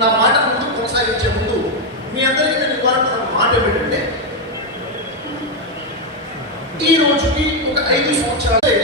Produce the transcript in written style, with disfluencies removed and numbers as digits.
నా మాట ముందు కొనసాగించే ముందు మీ అందరికీ నేను ఇవ్వాలన్న మాట ఏమిటంటే ఈ రోజుకి ఒక 5 సంవత్సరాలే